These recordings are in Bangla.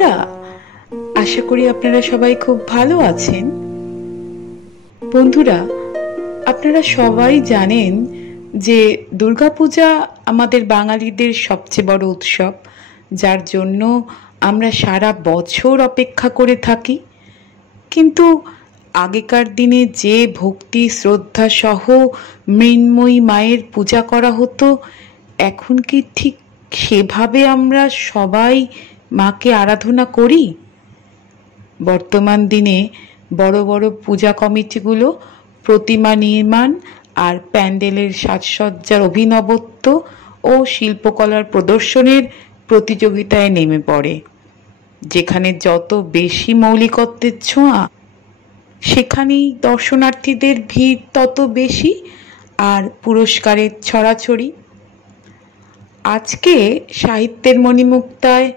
বন্ধুরা, আশা করি আপনারা সবাই খুব ভালো আছেন। বন্ধুরা, আপনারা সবাই জানেন যে দুর্গাপূজা আমাদের বাঙালিদের সবচেয়ে বড় উৎসব, যার জন্য আমরা সারা বছর অপেক্ষা করে থাকি। কিন্তু আগেকার দিনে যে ভক্তি শ্রদ্ধা সহ মৃন্ময়ী মায়ের পূজা করা হতো, এখন কি ঠিক সেভাবে আমরা সবাই মাকে আরাধনা করি? বর্তমান দিনে বড় বড় পূজা কমিটিগুলো প্রতিমা নির্মাণ আর প্যান্ডেলের সাজসজ্জার অভিনবত্ব ও শিল্পকলার প্রদর্শনের প্রতিযোগিতায় নেমে পড়ে। যেখানে যত বেশি মৌলিকত্বের ছোঁয়া, সেখানেই দর্শনার্থীদের ভিড় তত বেশি আর পুরস্কারের ছড়াছড়ি। আজকে সাহিত্যের মণিমুক্তায়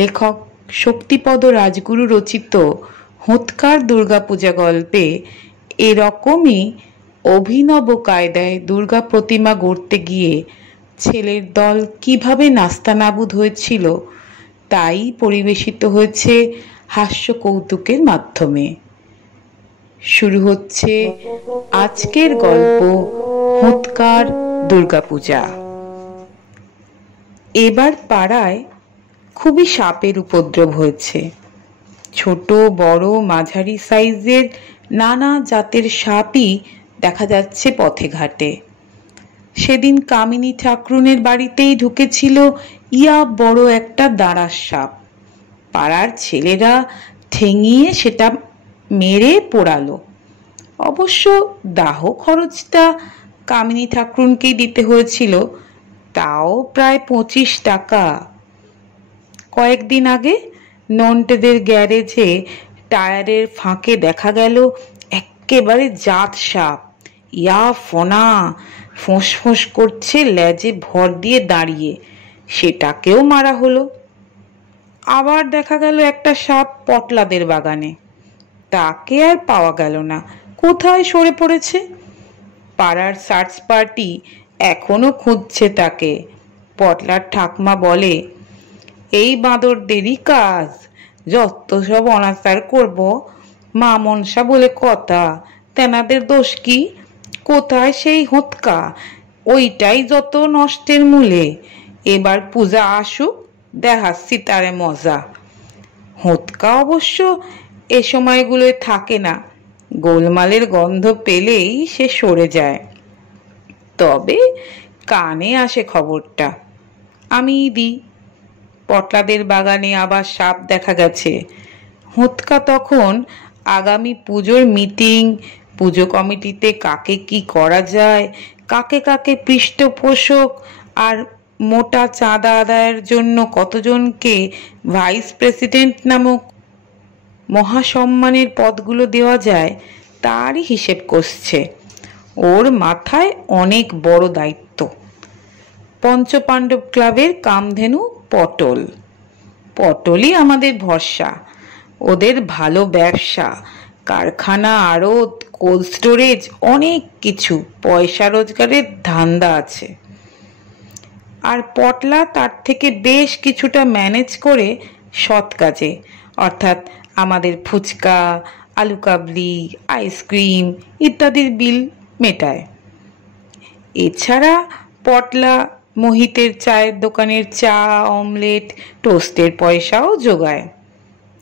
লেখক শক্তিপদ রাজগুরু রচিত হোঁতকার দুর্গাপূজা গল্পে এরকমই অভিনব কায়দায় দুর্গা প্রতিমা গড়তে গিয়ে ছেলের দল কিভাবে নাস্তানাবুদ হয়েছিল, তাই পরিবেশিত হয়েছে হাস্য কৌতুকের মাধ্যমে। শুরু হচ্ছে আজকের গল্প, হোঁতকার দুর্গাপূজা। এবার পাড়ায় খুবই সাপের উপদ্রব হয়েছে। ছোট বড় মাঝারি সাইজের নানা জাতের সাপই দেখা যাচ্ছে পথে ঘাটে। সেদিন কামিনী ঠাকরুনের বাড়িতেই ঢুকেছিল ইয়া বড় একটা দাঁড়ার সাপ। পাড়ার ছেলেরা ঠেঙিয়ে সেটা মেরে পোড়ালো। অবশ্য দাহ খরচটা কামিনী ঠাকরুনকেই দিতে হয়েছিল, তাও প্রায় 25 টাকা। কয়েকদিন আগে নন্টেদের গ্যারেজে টায়ারের ফাঁকে দেখা গেল একেবারে জাত সাপ, ইয়া ফোনা, ফোঁস ফোঁস করছে, লেজে ভর দিয়ে দাঁড়িয়ে। সেটাকেও মারা হলো। আবার দেখা গেল একটা সাপ পটলাদের বাগানে, তাকে আর পাওয়া গেল না, কোথায় সরে পড়েছে। পাড়ার সার্চ পার্টি এখনো খুঁজছে তাকে। পটলার ঠাকমা বলে, এই বাঁদরদেরই কাজ, যত সব অনাচার করব, মা মনসা বলে কথা, তেনাদের দোষ কি? কোথায় সেই হোঁতকা, ওইটাই যত নষ্টের মূলে। এবার পূজা আসুক, দেখাচ্ছি তারে মজা। হোঁতকা অবশ্য এ সময়গুলোয় থাকে না, গোলমালের গন্ধ পেলেই সে সরে যায়। তবে কানে আসে খবরটা, আমি দিই, পটলাদের বাগানে আবার সাপ দেখা গেছে। হোঁতকা তখন আগামী পুজোর মিটিং, পুজো কমিটিতে কাকে কি করা যায়, কাকে কাকে পৃষ্ঠপোষক আর মোটা চাঁদা আদায়ের জন্য কতজনকে ভাইস প্রেসিডেন্ট নামক মহাসম্মানের পদগুলো দেওয়া যায়, তারই হিসেব কষছে। ওর মাথায় অনেক বড় দায়িত্ব। পঞ্চপাণ্ডব ক্লাবের কামধেনু পটল, পটলই আমাদের ভরসা। ওদের ভালো ব্যবসা, কারখানা, আড়ত, কোল্ড স্টোরেজ, অনেক কিছু, পয়সা রোজগারের ধান্দা আছে। আর পটলা তার থেকে বেশ কিছুটা ম্যানেজ করে সৎ কাজে, অর্থাৎ আমাদের ফুচকা, আলু কাবলি, আইসক্রিম ইত্যাদির বিল মেটায়। এছাড়া পটলা মোহিতের চায়ের দোকানের চা, অমলেট, টোস্টের পয়সাও জোগায়।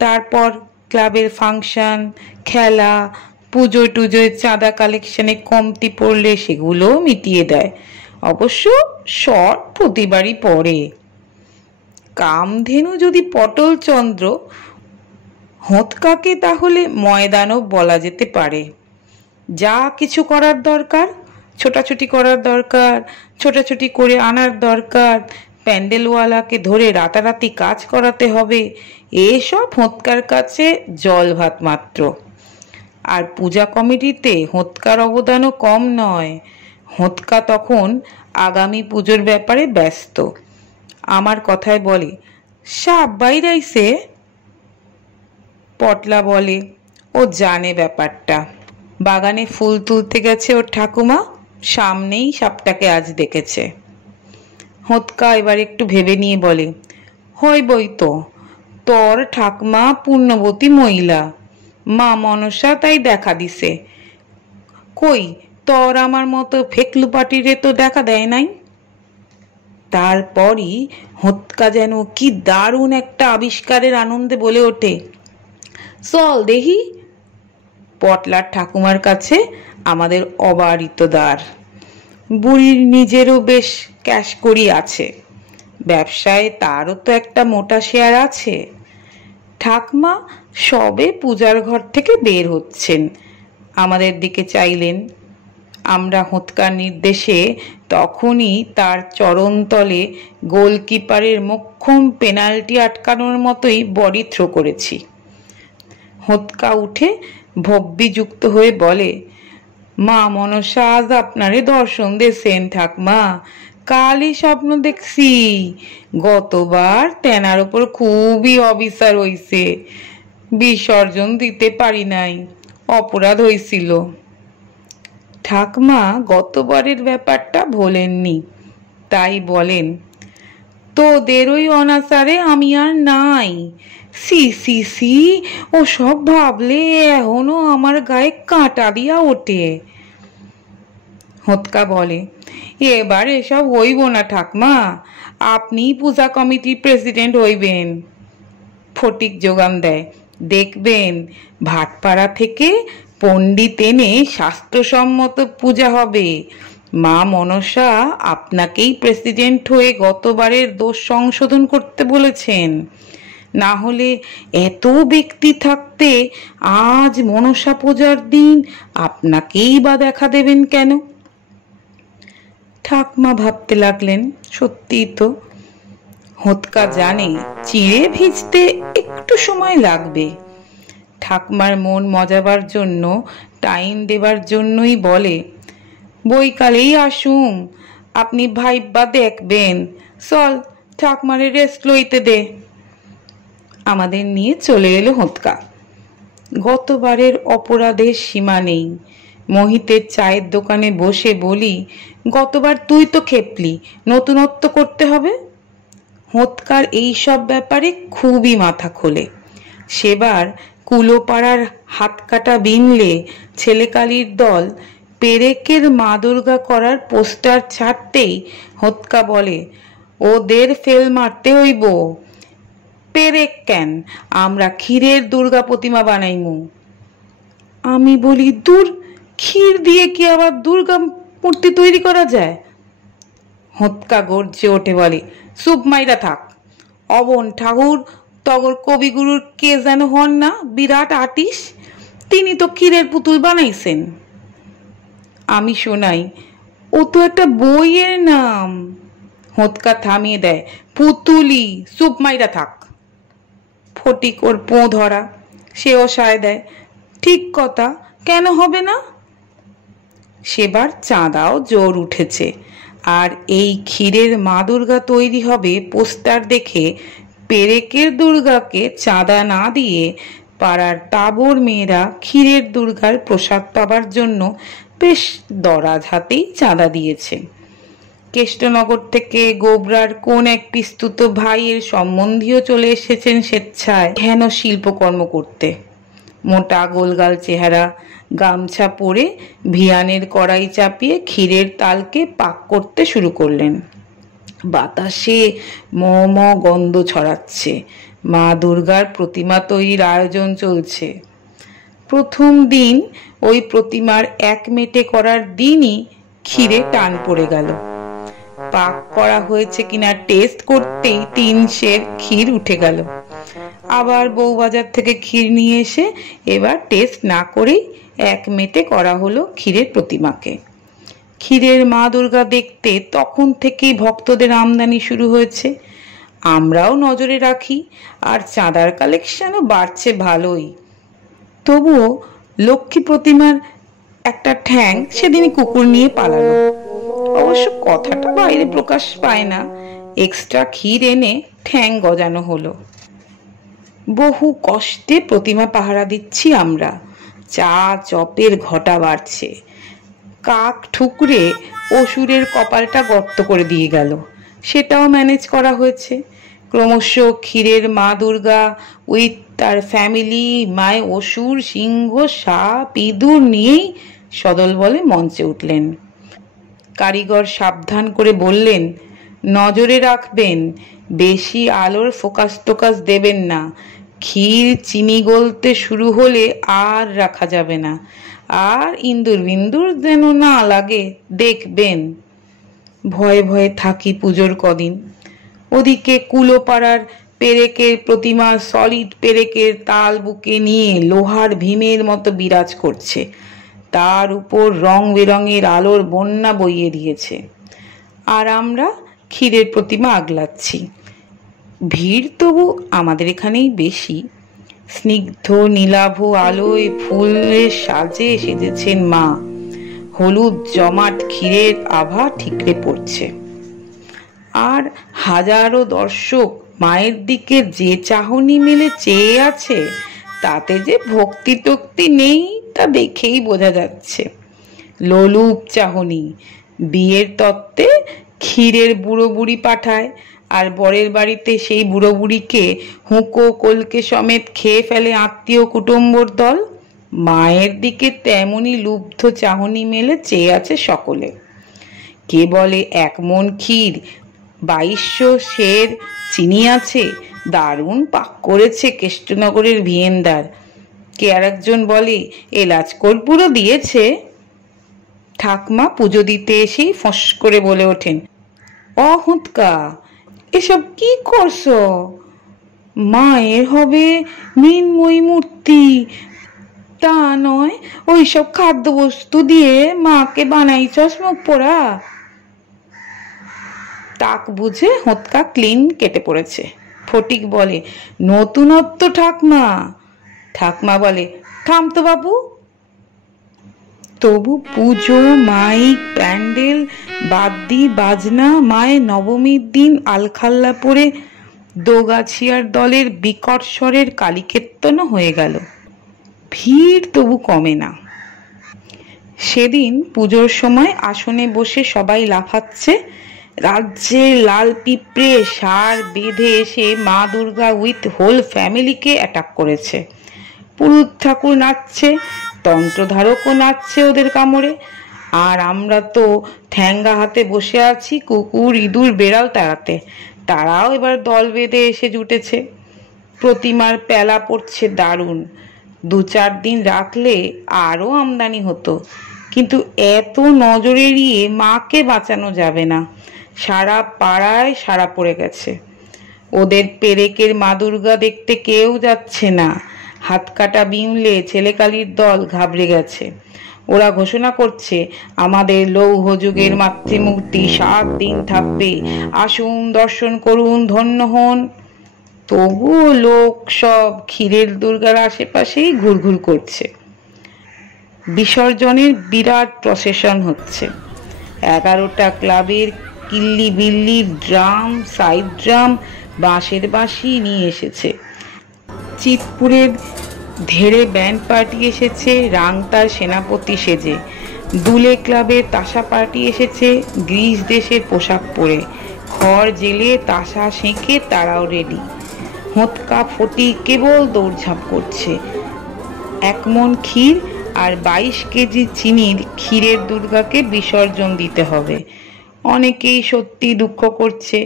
তারপর ক্লাবের ফাংশন, খেলা, পুজো টুজোয় চাঁদা কালেকশনে কমতি পড়লে সেগুলোও মিটিয়ে দেয়। অবশ্য শর্ট প্রতিবারই পড়ে। কামধেনু যদি পটল চন্দ্র, হোঁতকাকে তাহলে ময়দানব বলা যেতে পারে। যা কিছু করার দরকার, ছোটাছুটি করার দরকার, ছোটাছুটি করে আনার দরকার, প্যান্ডেলওয়ালাকে ধরে রাতারাতি কাজ করাতে হবে, এসব হোঁতকার কাছে জল ভাত মাত্র। আর পূজা কমিটিতে হোঁতকার অবদানও কম নয়। হোঁতকা তখন আগামী পুজোর ব্যাপারে ব্যস্ত। আমার কথায় বলে, সাপ বাইরাইছে। পটলা বলে, ও জানে ব্যাপারটা, বাগানে ফুল তুলতে গেছে ওর ঠাকুমা, সামনেই সাপটাকে আজ দেখেছে। হোঁতকা এবার একটু ভেবে নিয়ে বলে, হই বই তো, তোর ঠাকমা পুণ্যবতী মহিলা, মা মনসা তাই দেখা দিছে। কই তোর আমার মতো ফেকলু পাটিরে তো দেখা দেয় নাই। তারপরই হোতকা যেন কি দারুণ একটা আবিষ্কারের আনন্দে বলে ওঠে, চল দেখি। পটলার ঠাকুমার কাছে আমাদের অবারিত দ্বার। বুড়ির নিজেরও বেশ ক্যাশ করি আছে, ব্যবসায় তারও তো একটা মোটা শেয়ার আছে। ঠাকমা সবে পূজার ঘর থেকে বের হচ্ছেন, আমাদের দিকে চাইলেন। আমরা হোতকার নির্দেশে তখনই তার চরণতলে গোলকিপারের মোক্ষম পেনাল্টি আটকানোর মতোই বডি থ্রো করেছি। হোতকা উঠে ভব্যযুক্ত হয়ে বলে, মা মনসা আজ আপনারে দর্শন দেছেন ঠাকমা। কালই স্বপ্ন দেখছি, গতবার তেনার ওপর খুবই অবিচার হইছে, বিসর্জন দিতে পারি নাই, অপরাধ হইছিল। ঠাকমা গতবারের ব্যাপারটা ভোলেননি, তাই বলেন, তোদের ওই অনাচারে আমি আর নাই। সি সি সি, ও সব ভাবলে এখনো আমার গায়ে কাঁটা দিয়া ওঠে। হোতকা বলে, এবার এসব হইব না ঠাকমা, আপনি পূজা কমিটির প্রেসিডেন্ট হইবেন। ফটিক যোগান দেয়, দেখবেন ভাটপাড়া থেকে পণ্ডিত এনে শাস্ত্রসম্মত পূজা হবে। মা মনসা আপনাকেই প্রেসিডেন্ট হয়ে গতবারের দোষ সংশোধন করতে বলেছেন, না হলে এত ব্যক্তি থাকতে আজ মনসা পূজার দিন আপনাকেই বা দেখা দেবেন কেন? ঠাকমা ভাবতে লাগলেন, সত্যিই তো। হোতকা জানে চিড়ে ভিজতে একটু সময় লাগবে। ঠাকমার মন মজাবার জন্য, টাইম দেবার জন্যই বলে, বৈকালেই আসুম, আপনি ভাইবা দেখবেন। চল ঠাকমারে রেস্ট লইতে দে। আমাদের নিয়ে চলে এলো হোতকা। গতবারের অপরাধের সীমা নেই। মোহিতের চায়ের দোকানে বসে বলি, গতবার তুই তো খেপলি, নতুনত্ব করতে হবে। হোতকার এইসব ব্যাপারে খুবই মাথা খোলে। সেবার কুলোপাড়ার হাতকাটা বিনলে ছেলেকালির দল পেরেকের মা দুর্গা করার পোস্টার ছাড়তেই হোতকা বলে, ওদের ফেল মারতে হইব। পেরেক কেন, আমরা ক্ষীরের দুর্গা প্রতিমা বানাইমু। আমি বলি, দূর, ক্ষীর দিয়ে কি আবার দুর্গা মূর্তি তৈরি করা যায়? হোতকা গর্জে ওঠে বলে, চুপ মাইরা থাক। অবন ঠাকুর তগর কবিগুরুর কে যেন হন না, বিরাট আর্টিস্ট, তিনি তো ক্ষীরের পুতুল বানাইছেন। আমি শোনাই, ও তো একটা বইয়ের নাম। হোতকা থামিয়ে দেয়, পুতুলি, চুপ মাইরা থাক। ফটিক ওর পোঁ ধরা, সেও সায় দেয়, ঠিক কথা, কেন হবে না? সেবার চাঁদাও জোর উঠেছে, আর এই ক্ষীরের মা দুর্গা তৈরি হবে পোস্টার দেখে পেরেকের দুর্গাকে চাঁদা না দিয়ে পাড়ার তাবর মেয়েরা ক্ষীরের দুর্গার প্রসাদ পাবার জন্য বেশ দরাজ হাতেই চাঁদা দিয়েছে। কেষ্টনগর থেকে গোবরার কোন এক পিস্তুত ভাইয়ের সম্বন্ধীও চলে এসেছেন স্বেচ্ছায় হেন শিল্পকর্ম করতে। মোটা গোলগাল চেহারা, গামছা পরে ভিয়ানের কড়াই চাপিয়ে ক্ষীরের তালকে পাক করতে শুরু করলেন। বাতাসে ম ম গন্ধ ছড়াচ্ছে, মা দুর্গার প্রতিমা তৈরির আয়োজন চলছে। প্রথম দিন ওই প্রতিমার এক মেটে করার দিনই ক্ষীরে টান পড়ে গেল। পাক করা হয়েছে কিনা টেস্ট করতেই 3 সের ক্ষীর উঠে গেল। আবার বউবাজার থেকে ক্ষীর নিয়ে এসে এবার টেস্ট না করেই এক মেটে করা হলো ক্ষীরের প্রতিমাকে। ক্ষীরের মা দুর্গা দেখতে তখন থেকেই ভক্তদের আমদানি শুরু হয়েছে। আমরাও নজরে রাখি, আর চাঁদার কালেকশনও বাড়ছে ভালোই। তবুও লক্ষ্মী প্রতিমার একটা ঠ্যাং সেদিনই কুকুর নিয়ে পালালো। অবশ্য কথাটা বাইরে প্রকাশ পায় না, এক্সট্রা ক্ষীর এনে ঠ্যাং গজানো হলো। বহু কষ্টে প্রতিমা পাহারা দিচ্ছি আমরা। চা চপের ঘটা বাড়ছে। কাক ঠুকরে অসুরের কপালটা গর্ত করে দিয়ে গেল, সেটাও ম্যানেজ করা হয়েছে। ক্রমশ ক্ষীরের মা দুর্গা উইথ তার ফ্যামিলি, মায় অসুর, সিংহ, সাপ, ইঁদুর নিয়েই সদল বলে মঞ্চে উঠলেন। কারিগর সাবধান করে বললেন, নজরে রাখবেন, বেশি আলোর ফোকাস টোকাস দেবেন না, ক্ষীর চিনি গলতে শুরু হলে আর রাখা যাবে না, আর ইন্দুর বিন্দুর যেন না লাগে দেখবেন। ভয়ে ভয়ে থাকি পুজোর কদিন। ওদিকে কুলোপাড়ার পেরেকের প্রতিমা সলিড পেরেকের তাল বুকে নিয়ে লোহার ভীমের মতো বিরাজ করছে, তার উপর রং বেরঙের আলোর বন্যা বইয়ে দিয়েছে, আর আমরা ক্ষীরের প্রতিমা আগলাচ্ছি। ভিড় তবু আমাদের এখানেই বেশি। স্নিগ্ধ নীলাভ আলোয় ফুলের সাজে সেজেছেন মা, হলুদ জমাট ক্ষীরের আভা ঠিকরে পড়ছে, আর হাজারো দর্শক মায়ের দিকে যে চাহনি মেলে চেয়ে আছে, তাতে যে ভক্তি টক্তি নেই তা দেখেই বোঝা যাচ্ছে। লোলুপ চাহনি। বিয়ের তত্ত্বে ক্ষীরের বুড়ো বুড়ি পাঠায়, আর বরের বাড়িতে সেই বুড়ো বুড়িকে হুঁকো কলকে সমেত খেয়ে ফেলে আত্মীয় কুটুম্বর দল। মায়ের দিকে তেমনি লুব্ধ চাহনি মেলে চেয়ে আছে সকলে। কে বলে 1 মণ ক্ষীর, 2200 সের চিনি আছে, দারুণ পাক করেছে কেষ্টনগরের ভিয়েনদার। কে আর একজন বলে এলাচ কর্পূরও দিয়েছে। ঠাকমা পুজো দিতে এসেই ফস করে বলে ওঠেন, অহুৎকা, এসব কি করছো? মায়ের হবে মৃন্ময়ী মূর্তি, তা নয় ওইসব খাদ্যবস্তু দিয়ে মাকে বানাইছস মুখ পোড়া। তাক বুঝে হোঁতকা ক্লিন কেটে পড়েছে। ফটিক বলে, নতুনত্ব ঠাকমা। ঠাকমা বলে, থাম তো বাবু। তবু পুজো, মাইক, প্যান্ডেল, বাদ্যি বাজনা, মায়ের নবমীর দিন আলখাল্লা পরে দোগাছিয়ার দলের বিকট স্বরের কালীকীর্তনও হয়ে গেল। ভিড় তবু কমে না। সেদিন পুজোর সময় আসনে বসে সবাই লাফাচ্ছে। রাজ্যের লাল পিঁপড়ে সার বেঁধে এসে মা দুর্গা উইথ হোল ফ্যামিলিকে অ্যাটাক করেছে। পুরুত ঠাকুর নাচছে, তন্ত্রধারকও নাচছে ওদের কামড়ে, আর আমরা তো ঠ্যাঙ্গা হাতে বসে আছি কুকুর, ইঁদুর, বেড়াল তাড়াতে। তারাও এবার দল বেঁধে এসে জুটেছে। প্রতিমার পেলা পড়ছে দারুণ। 2-4 দিন রাখলে আরও আমদানি হতো, কিন্তু এত নজর এড়িয়ে মাকে বাঁচানো যাবে না। সারা পাড়ায় সারা পড়ে গেছে। ওদের পেরেকের মা দুর্গা দেখতে কেউ যাচ্ছে না। হাত কাটা বিমলে ছেলেকালির দল ঘাবড়ে গেছে। ওরা ঘোষণা করছে, আমাদের লৌহ যুগের মাতৃমূর্তি 7 দিন থাকবে, আসুন দর্শন করুন, ধন্য হন। তবুও লোক সব ক্ষীরের দুর্গার আশেপাশেই ঘুরঘুর করছে। বিসর্জনের বিরাট প্রসেশন হচ্ছে। 11টা ক্লাবের কিল্লি বিল্লি ড্রাম, সাইড ড্রাম, বাঁশের বাঁশি নিয়ে এসেছে। চিতপুরের ধেড়ে ব্যান্ড পার্টি এসেছে রাংতার সেনাপতি সেজে। দুলে ক্লাবের তাসা পার্টি এসেছে গ্রিস দেশের পোশাক পরে। খড় জেলে তাসা সেঁকে তারাও রেডি। হোঁতকা ফটি কেবল দৌড়ঝাঁপ করছে। 1 মণ ক্ষীর আর 22 কেজি চিনির ক্ষীরের দুর্গাকে বিসর্জন দিতে হবে। অনেকেই সত্যি দুঃখ করছে।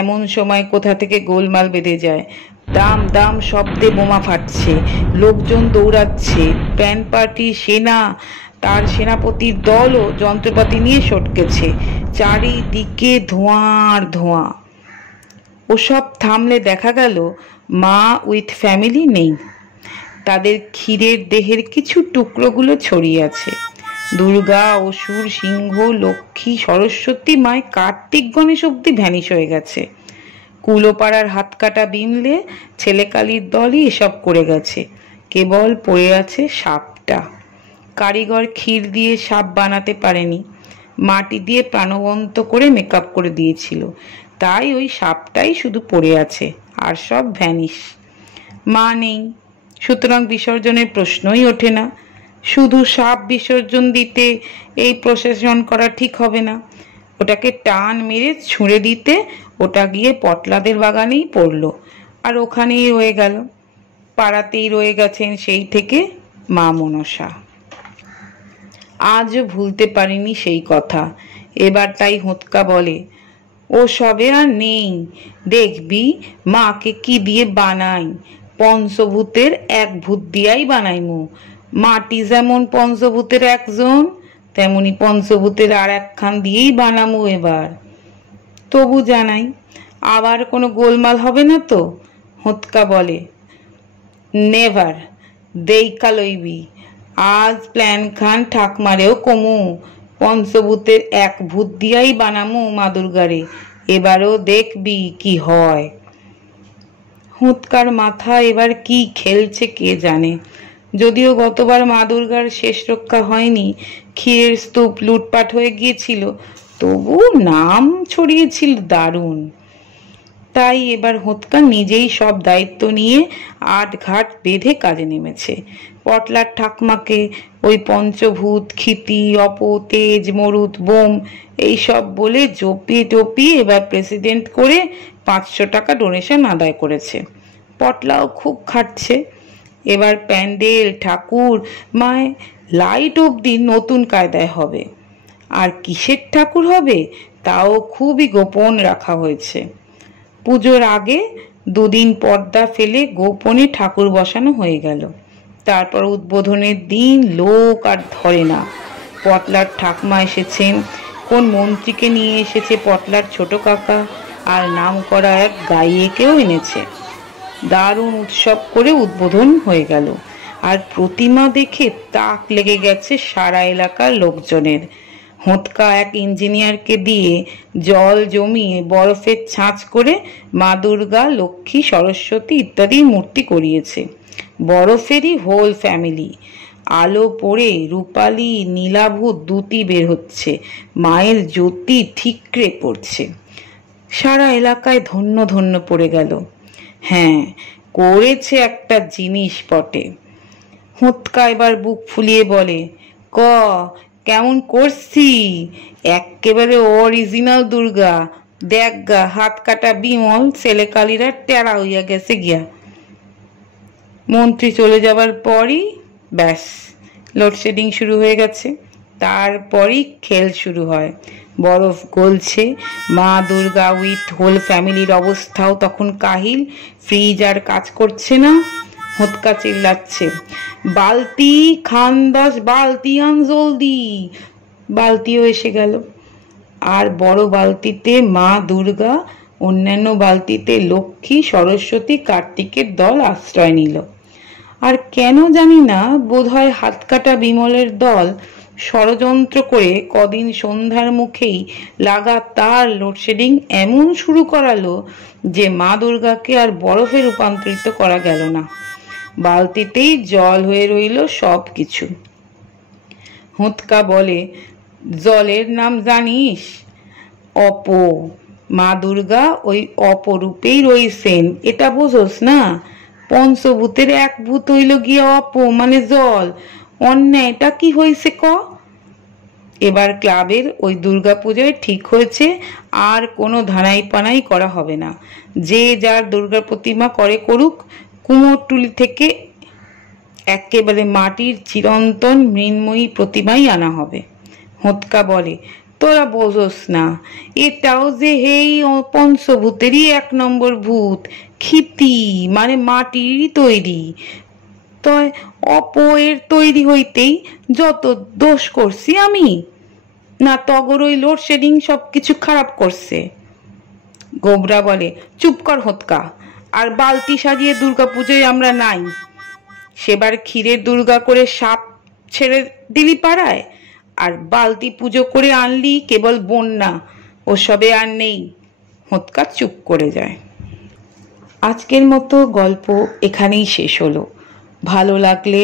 এমন সময় কোথা থেকে গোলমাল বেঁধে যায়। দাম দাম শব্দে বোমা ফাটছে, লোকজন দৌড়াচ্ছে। ব্যান্ড পার্টি, সেনা, তার সেনাপতির দলও যন্ত্রপাতি নিয়ে সটকেছে। চারিদিকে ধোঁয়ার ধোঁয়া। ওসব থামলে দেখা গেল মা উইথ ফ্যামিলি নেই। তাদের ক্ষীরের দেহের কিছু টুকরোগুলো ছড়িয়ে আছে। দুর্গা, অসুর, সিংহ, লক্ষ্মী, সরস্বতী, মায় কার্তিক, গণেশ অব্দি ভ্যানিশ হয়ে গেছে। কুলোপাড়ার হাত কাটা বিমলে ছেলেকালির দলই এসব করে গেছে। কেবল পড়ে আছে সাপটা। কারিগর ক্ষীর দিয়ে সাপ বানাতে পারেনি, মাটি দিয়ে প্রাণবন্ত করে মেকআপ করে দিয়েছিল, তাই ওই সাপটাই শুধু পড়ে আছে, আর সব ভ্যানিশ। মা নেই, সুতরাং বিসর্জনের প্রশ্নই ওঠে না। শুধু সাপ বিসর্জন দিতে এই প্রসেশন করা ঠিক হবে না। ওটাকে টান মেরে ছুঁড়ে দিতে ওটা গিয়ে পটলাদের বাগানেই পড়লো আর ওখানেই রয়ে গেল। পাড়াতেই রয়ে গেছেন সেই থেকে মা মনসা। আজও ভুলতে পারিনি সেই কথা। এবার তাই হোঁতকা বলে, ও সবে আর নেই, দেখবি মাকে কি দিয়ে বানাই, পঞ্চভূতের এক ভূত দিয়াই বানাইমু। মাটি যেমন পঞ্চভূতের একজন, তেমনি পঞ্চভূতের আর একখান দিয়েই বানামু এবার। তবু জানাই, আবার কোনো গোলমাল হবে না তো? হোঁতকা বলে, নেভার, দেইখা লইবি। আজ প্ল্যান খান ঠাকমারেও কমু, পঞ্চভূতের এক ভূত দিয়াই বানামু মা দুর্গারে, এবারও দেখবি কি হয়। হোঁতকার মাথা এবার কি খেলছে কে জানে। যদিও গতবার মা দুর্গার শেষ রক্ষা হয়নি, ক্ষীরের স্তূপ লুটপাট হয়ে গিয়েছিল, তবু নাম ছড়িয়েছিল দারুণ। তাই এবার হোঁতকা নিজেই সব দায়িত্ব নিয়ে আট ঘাট বেঁধে কাজে নেমেছে। পটলার ঠাকমাকে ওই পঞ্চভূত, ক্ষিতি, অপ, তেজ, মরুত, বোম এইসব বলে জপিয়ে টপিয়ে এবার প্রেসিডেন্ট করে 500 টাকা ডোনেশন আদায় করেছে। পটলাও খুব খাটছে। এবার প্যান্ডেল, ঠাকুর, মায় লাইট অবধি নতুন কায়দায় হবে। আর কিসের ঠাকুর হবে তাও খুবই গোপন রাখা হয়েছে। পুজোর আগে 2 দিন পর্দা ফেলে গোপনে ঠাকুর বসানো হয়ে গেল। তারপর উদ্বোধনের দিন লোক আর ধরে না। পটলার ঠাকমা এসেছেন, কোন মন্ত্রীকে নিয়ে এসেছে পটলার ছোট কাকা, আর নাম করা এক গাইয়েকেও এনেছে। দারুণ উৎসব করে উদ্বোধন হয়ে গেল। আর প্রতিমা দেখে তাক লেগে গেছে সারা এলাকার লোকজনের। হোঁতকা এক ইঞ্জিনিয়ারকে দিয়ে জল জমিয়ে বরফের ছাঁচ করে মা দুর্গা, লক্ষ্মী, সরস্বতী ইত্যাদি মূর্তি করিয়েছে। বরফেরই হোল ফ্যামিলি। আলো পড়ে রূপালী নীলাভূত দুটি বের হচ্ছে, মায়ের জ্যোতি ঠিকরে পড়ছে। সারা এলাকায় ধন্য ধন্য পড়ে গেল। হ্যাঁ, করেছে একটা জিনিস বটে। হোঁতকা এবার বুক ফুলিয়ে বলে, কেমন করছি? একেবারে অরিজিনাল দুর্গা। দেখ গা, হাত কাটা বিমল ছেলেকালিরা টেরা হইয়া গেছে গিয়া। মন্ত্রী চলে যাবার পরই ব্যাস লোডশেডিং শুরু হয়ে গেছে। তারপরই খেল শুরু হয়। বরফ গলছে। মা দুর্গা উইথ হোল ফ্যামিলির অবস্থাও তখন কাহিল। ফ্রিজ আর কাজ করছে না। হোঁতকা চিল্লাচ্ছে, বালতি খান 10 বালতি আন জলদি। বালতিও এসে গেল। আর বড় বালতিতে মা দুর্গা, অন্যান্য বালতিতে লক্ষ্মী, সরস্বতী, কার্তিকের দল আশ্রয় নিল। আর কেন জানি না, বোধহয় হাত কাটা বিমলের দল ষড়যন্ত্র করে কদিন সন্ধ্যার মুখেই লাগাতার লোডশেডিং এমন শুরু করালো যে মা দুর্গাকে আর বরফে রূপান্তরিত করা গেল না। বালতিতেই জল হয়ে রইল সব কিছু। হোঁতকা বলে, জলের নাম জানিস? অপ। মা দুর্গা ওই অপরূপেই রইছেন, এটা বোঝোস না? পঞ্চভূতের এক ভূত হইল গিয়া অপ, মানে জল। অন্যায়টা কি হয়েছে ক? এবার ক্লাবের ওই দুর্গা পুজোয় ঠিক হয়েছে আর কোনো ধানাই পানাই করা হবে না। যে যার দুর্গা প্রতিমা করে করুক, কুমোরটুলি থেকে একেবারে মাটির চিরন্তন মৃন্ময়ী প্রতিমাই আনা হবে। হোঁতকা বলে, তোরা বোঝোস না, এটাও যে হেই পঞ্চভূতেরই 1 নম্বর ভূত, ক্ষিতি, মানে মাটিরই তৈরি। তয় অপয়ের তৈরি হইতেই যত দোষ করছি আমি, না তগর ওই লোডশেডিং সবকিছু খারাপ করছে। গোবরা বলে, চুপ কর হোঁতকা, আর বালতি সাজিয়ে দুর্গা পুজোয় আমরা নাই। সেবার ক্ষীরের দুর্গা করে সাপ ছেড়ে দিলি পাড়ায়, আর বালতি পুজো করে আনলি কেবল বন্যা, ওসবে আর নেই। হোঁতকা চুপ করে যায়। আজকের মতো গল্প এখানেই শেষ হলো। ভালো লাগলে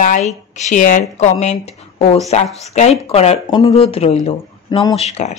লাইক, শেয়ার, কমেন্ট ও সাবস্ক্রাইব করার অনুরোধ রইল। নমস্কার।